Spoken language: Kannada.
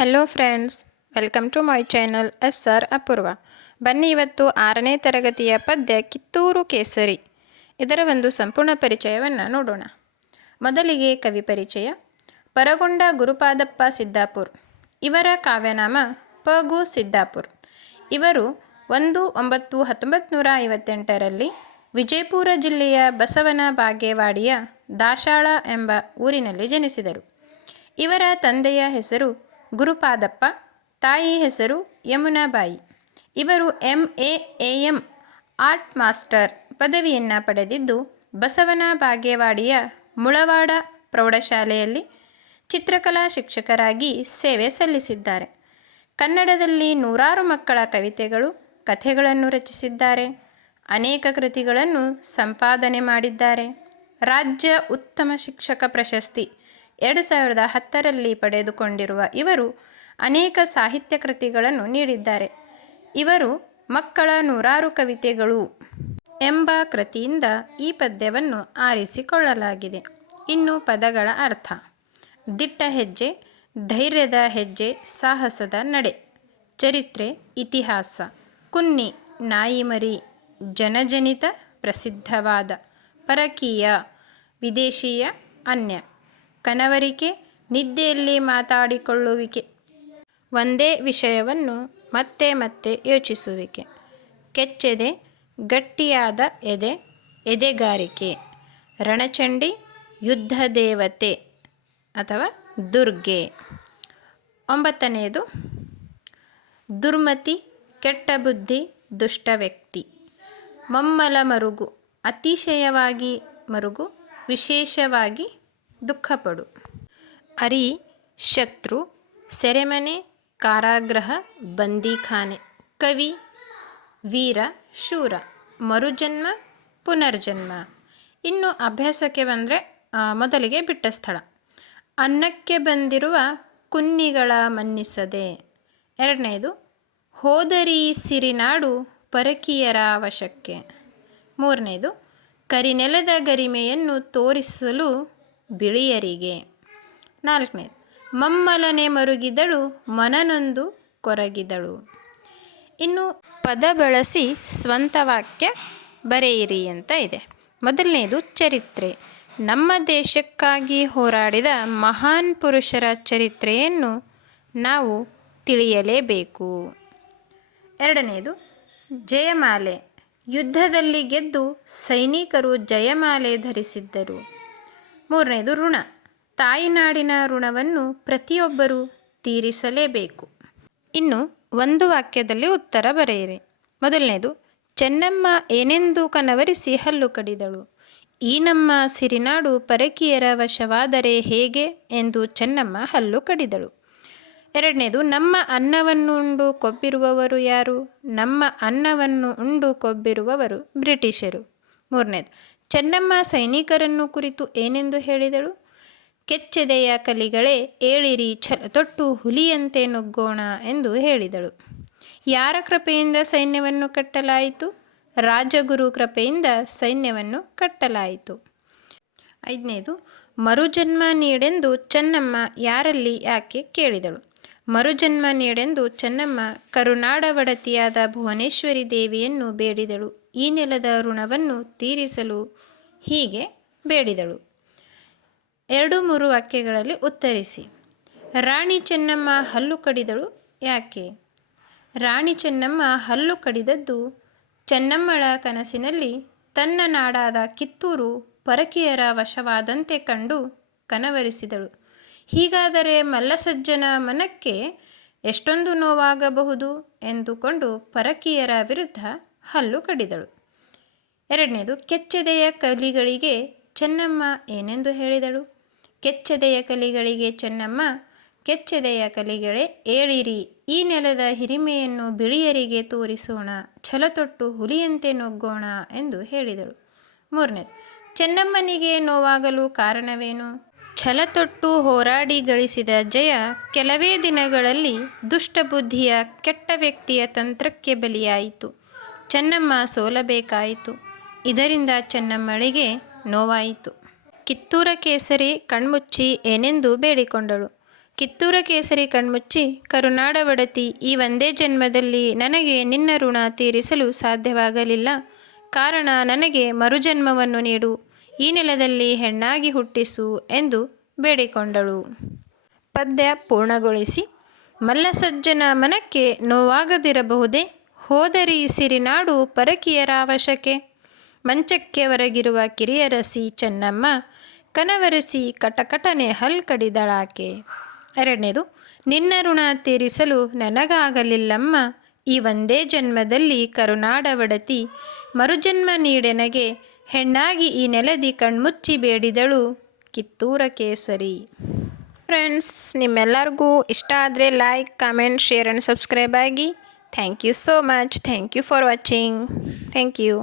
Hello friends, welcome to my channel SR Apoorva. ಬನ್ನಿ ಇವತ್ತು 6ನೇ ತರಗತಿಯ ಪದ್ಯ ಕಿತ್ತೂರು ಕೇಸರಿ ಇದರ ಒಂದು ಸಂಪೂರ್ಣ ಪರಿಚಯವನ್ನು ನೋಡೋಣ. ಮೊದಲಿಗೆ ಕವಿ ಪರಿಚಯ. ಪರಗೊಂಡ ಗುರುಪಾದಪ್ಪ ಸಿದ್ದಾಪುರ್. ಇವರ ಕಾವ್ಯನಾಮ ಪ.ಗು. ಸಿದ್ದಾಪುರ್. ಇವರು 1/9/1958ರಲ್ಲಿ ವಿಜಯಪುರ ಜಿಲ್ಲೆಯ ಬಸವನ ಬಾಗೇವಾಡಿಯ ದಾಶಾಳ ಎಂಬ ಊರಿನಲ್ಲಿ ಜನಿಸಿದರು. ಇವರ ತಂದೆಯ ಹೆಸರು ಗುರುಪಾದಪ್ಪ, ತಾಯಿ ಹೆಸರು ಯಮುನಾಬಾಯಿ. ಇವರು MA AM ಆರ್ಟ್ ಮಾಸ್ಟರ್ ಪದವಿಯನ್ನು ಪಡೆದಿದ್ದು ಬಸವನ ಬಾಗೇವಾಡಿಯ ಮುಳವಾಡ ಪ್ರೌಢಶಾಲೆಯಲ್ಲಿ ಚಿತ್ರಕಲಾ ಶಿಕ್ಷಕರಾಗಿ ಸೇವೆ ಸಲ್ಲಿಸಿದ್ದಾರೆ. ಕನ್ನಡದಲ್ಲಿ ನೂರಾರು ಮಕ್ಕಳ ಕವಿತೆಗಳು, ಕಥೆಗಳನ್ನು ರಚಿಸಿದ್ದಾರೆ. ಅನೇಕ ಕೃತಿಗಳನ್ನು ಸಂಪಾದನೆ ಮಾಡಿದ್ದಾರೆ. ರಾಜ್ಯ ಉತ್ತಮ ಶಿಕ್ಷಕ ಪ್ರಶಸ್ತಿ 2010ರಲ್ಲಿ ಪಡೆದುಕೊಂಡಿರುವ ಇವರು ಅನೇಕ ಸಾಹಿತ್ಯ ಕೃತಿಗಳನ್ನು ನೀಡಿದ್ದಾರೆ. ಇವರು ಮಕ್ಕಳ ನೂರಾರು ಕವಿತೆಗಳು ಎಂಬ ಕೃತಿಯಿಂದ ಈ ಪದ್ಯವನ್ನು ಆರಿಸಿಕೊಳ್ಳಲಾಗಿದೆ. ಇನ್ನು ಪದಗಳ ಅರ್ಥ: ದಿಟ್ಟ ಹೆಜ್ಜೆ, ಧೈರ್ಯದ ಹೆಜ್ಜೆ, ಸಾಹಸದ ನಡೆ. ಚರಿತ್ರೆ, ಇತಿಹಾಸ. ಕುನ್ನಿ, ನಾಯಿಮರಿ, ಜನಜನಿತ, ಪ್ರಸಿದ್ಧವಾದ. ಪರಕೀಯ, ವಿದೇಶೀಯ, ಅನ್ಯ. ಕನವರಿಕೆ, ನಿದ್ದೆಯಲ್ಲಿ ಮಾತಾಡಿಕೊಳ್ಳುವಿಕೆ, ಒಂದೇ ವಿಷಯವನ್ನು ಮತ್ತೆ ಮತ್ತೆ ಯೋಚಿಸುವಿಕೆ. ಕೆಚ್ಚೆದೆ, ಗಟ್ಟಿಯಾದ ಎದೆ, ಎದೆಗಾರಿಕೆ. ರಣಚಂಡಿ, ಯುದ್ಧ ದೇವತೆ ಅಥವಾ ದುರ್ಗೆ. 9ನೇದು ದುರ್ಮತಿ, ಕೆಟ್ಟ ಬುದ್ಧಿ, ದುಷ್ಟ ವ್ಯಕ್ತಿ. ಮಮ್ಮಲ ಮರುಗು, ಅತಿಶಯವಾಗಿ ಮರುಗು, ವಿಶೇಷವಾಗಿ ದುಃಖಪಡು. ಅರಿ, ಶತ್ರು, ಸೆರೆಮನೆ, ಕಾರಾಗೃಹ, ಬಂದಿಖಾನೆ. ಕವಿ, ವೀರ, ಶೂರ. ಮರುಜನ್ಮ, ಪುನರ್ಜನ್ಮ. ಇನ್ನು ಅಭ್ಯಾಸಕ್ಕೆ ಬಂದರೆ ಮೊದಲಿಗೆ ಬಿಟ್ಟ ಸ್ಥಳ. ಅನ್ನಕ್ಕೆ ಬಂದಿರುವ ಕುನ್ನಿಗಳ ಮನ್ನಿಸದೆ. 2ನೇದು ಹೋದರಿ ಸಿರಿನಾಡು ಪರಕೀಯರ ವಶಕ್ಕೆ. 3ನೇದು ಕರಿನೆಲದ ಗರಿಮೆಯನ್ನು ತೋರಿಸಲು ಬಿಳಿಯರಿಗೆ. 4ನೇದು ಮಮ್ಮಲನೆ ಮರುಗಿದಳು, ಮನನೊಂದು ಕೊರಗಿದಳು. ಇನ್ನು ಪದ ಬಳಸಿ ಸ್ವಂತ ವಾಕ್ಯ ಬರೆಯಿರಿ ಅಂತ ಇದೆ. ಮೊದಲನೇದು ಚರಿತ್ರೆ. ನಮ್ಮ ದೇಶಕ್ಕಾಗಿ ಹೋರಾಡಿದ ಮಹಾನ್ ಪುರುಷರ ಚರಿತ್ರೆಯನ್ನು ನಾವು ತಿಳಿಯಲೇಬೇಕು. 2ನೇದು ಜಯಮಾಲೆ. ಯುದ್ಧದಲ್ಲಿ ಗೆದ್ದು ಸೈನಿಕರು ಜಯಮಾಲೆ ಧರಿಸಿದ್ದರು. 3ನೇದು ಋಣ. ತಾಯಿನಾಡಿನ ಋಣವನ್ನು ಪ್ರತಿಯೊಬ್ಬರೂ ತೀರಿಸಲೇಬೇಕು. ಇನ್ನು ಒಂದು ವಾಕ್ಯದಲ್ಲಿ ಉತ್ತರ ಬರೆಯಿರಿ. ಮೊದಲನೇದು ಚೆನ್ನಮ್ಮ ಏನೆಂದು ಕನವರಿಸಿ ಹಲ್ಲು ಕಡಿದಳು. ಈ ನಮ್ಮ ಸಿರಿನಾಡು ಪರಕೀಯರ ವಶವಾದರೆ ಹೇಗೆ ಎಂದು ಚೆನ್ನಮ್ಮ ಹಲ್ಲು ಕಡಿದಳು. 2ನೇದು ನಮ್ಮ ಅನ್ನವನ್ನು ಉಂಡು ಕೊಬ್ಬಿರುವವರು ಯಾರು? ನಮ್ಮ ಅನ್ನವನ್ನು ಉಂಡು ಕೊಬ್ಬಿರುವವರು ಬ್ರಿಟಿಷರು. 3ನೇದು ಚೆನ್ನಮ್ಮ ಸೈನಿಕರನ್ನು ಕುರಿತು ಏನೆಂದು ಹೇಳಿದಳು? ಕೆಚ್ಚೆದೆಯ ಕಲಿಗಳೇ ಏಳಿರಿ, ಛಲ ತೊಟ್ಟು ಹುಲಿಯಂತೆ ನುಗ್ಗೋಣ ಎಂದು ಹೇಳಿದಳು. ಯಾರ ಕೃಪೆಯಿಂದ ಸೈನ್ಯವನ್ನು ಕಟ್ಟಲಾಯಿತು? ರಾಜಗುರು ಕೃಪೆಯಿಂದ ಸೈನ್ಯವನ್ನು ಕಟ್ಟಲಾಯಿತು. 5ನೇದು ಮರುಜನ್ಮ ನೀಡೆಂದು ಚೆನ್ನಮ್ಮ ಯಾರಲ್ಲಿ ಯಾಕೆ ಕೇಳಿದಳು? ಮರುಜನ್ಮ ನೀಡೆಂದು ಚೆನ್ನಮ್ಮ ಕರುನಾಡ ಒಡತಿಯಾದ ಭುವನೇಶ್ವರಿ ದೇವಿಯನ್ನು ಬೇಡಿದಳು. ಈ ನೆಲದ ಋಣವನ್ನು ತೀರಿಸಲು ಹೀಗೆ ಬೇಡಿದಳು. 2-3 ವಾಕ್ಯಗಳಲ್ಲಿ ಉತ್ತರಿಸಿ. ರಾಣಿ ಚೆನ್ನಮ್ಮ ಹಲ್ಲು ಕಡಿದಳು ಯಾಕೆ? ರಾಣಿ ಚೆನ್ನಮ್ಮ ಹಲ್ಲು ಕಡಿದದ್ದು ಚೆನ್ನಮ್ಮಳ ಕನಸಿನಲ್ಲಿ ತನ್ನ ನಾಡಾದ ಕಿತ್ತೂರು ಪರಕೀಯರ ವಶವಾದಂತೆ ಕಂಡು ಕನವರಿಸಿದಳು. ಹೀಗಾದರೆ ಮಲ್ಲಸಜ್ಜನ ಮನಕ್ಕೆ ಎಷ್ಟೊಂದು ನೋವಾಗಬಹುದು ಎಂದುಕೊಂಡು ಪರಕೀಯರ ವಿರುದ್ಧ ಹಲ್ಲು ಕಡಿದಳು. 2ನೇದು ಕೆಚ್ಚೆದೆಯ ಕಲಿಗಳಿಗೆ ಚೆನ್ನಮ್ಮ ಏನೆಂದು ಹೇಳಿದಳು? ಕೆಚ್ಚೆದೆಯ ಕಲಿಗಳಿಗೆ ಚೆನ್ನಮ್ಮ, ಕೆಚ್ಚೆದೆಯ ಕಲಿಗಳೇ ಏಳಿರಿ, ಈ ನೆಲದ ಹಿರಿಮೆಯನ್ನು ಬಿಳಿಯರಿಗೆ ತೋರಿಸೋಣ, ಛಲ ತೊಟ್ಟು ಹುಲಿಯಂತೆ ನುಗ್ಗೋಣ ಎಂದು ಹೇಳಿದಳು. 3ನೇದು ಚೆನ್ನಮ್ಮನಿಗೆ ನೋವಾಗಲು ಕಾರಣವೇನು? ಛಲ ತೊಟ್ಟು ಹೋರಾಡಿ ಗಳಿಸಿದ ಜಯ ಕೆಲವೇ ದಿನಗಳಲ್ಲಿ ದುಷ್ಟಬುದ್ಧಿಯ ಕೆಟ್ಟ ವ್ಯಕ್ತಿಯ ತಂತ್ರಕ್ಕೆ ಬಲಿಯಾಯಿತು. ಚೆನ್ನಮ್ಮ ಸೋಲಬೇಕಾಯಿತು. ಇದರಿಂದ ಚೆನ್ನಮ್ಮಳಿಗೆ ನೋವಾಯಿತು. ಕಿತ್ತೂರ ಕೇಸರಿ ಕಣ್ಮುಚ್ಚಿ ಏನೆಂದು ಬೇಡಿಕೊಂಡಳು. ಕಿತ್ತೂರ ಕೇಸರಿ ಕಣ್ಮುಚ್ಚಿ ಕರುನಾಡ ಒಡತಿ, ಈ ಒಂದೇ ಜನ್ಮದಲ್ಲಿ ನನಗೆ ನಿನ್ನ ಋಣ ತೀರಿಸಲು ಸಾಧ್ಯವಾಗಲಿಲ್ಲ. ಕಾರಣ ನನಗೆ ಮರುಜನ್ಮವನ್ನು ನೀಡು, ಈ ನೆಲದಲ್ಲಿ ಹೆಣ್ಣಾಗಿ ಹುಟ್ಟಿಸು ಎಂದು ಬೇಡಿಕೊಂಡಳು. ಪದ್ಯ ಪೂರ್ಣಗೊಳಿಸಿ. ಮಲ್ಲಸಜ್ಜನ ಮನಕ್ಕೆ ನೋವಾಗದಿರಬಹುದೇ, ಹೋದರಿ ಸಿರಿನಾಡು ಪರಕೀಯರ ವಶಕ್ಕೆ. ಮಂಚಕ್ಕೆ ಹೊರಗಿರುವ ಕಿರಿಯರಸಿ ಚೆನ್ನಮ್ಮ, ಕನವರಸಿ ಕಟಕಟನೆ ಹಲ್ ಕಡಿದಳಾಕೆ. ಎರಡನೇದು, ನಿನ್ನ ಋಣ ತೀರಿಸಲು ನನಗಾಗಲಿಲ್ಲಮ್ಮ, ಈ ಒಂದೇ ಜನ್ಮದಲ್ಲಿ ಕರುನಾಡ ಒಡತಿ, ಮರುಜನ್ಮ ನೀಡೆನಗೆ, ಹೆಣ್ಣಾಗಿ ಈ ನೆಲದಿ ಕಣ್ಮುಚ್ಚಿ ಬೇಡಿದಳು ಕಿತ್ತೂರ ಕೇಸರಿ. ಫ್ರೆಂಡ್ಸ್, ನಿಮ್ಮೆಲ್ಲರಿಗೂ ಇಷ್ಟ ಆದರೆ like, comment, share and subscribe ಆಗಿ. Thank you so much. Thank you for watching. Thank you.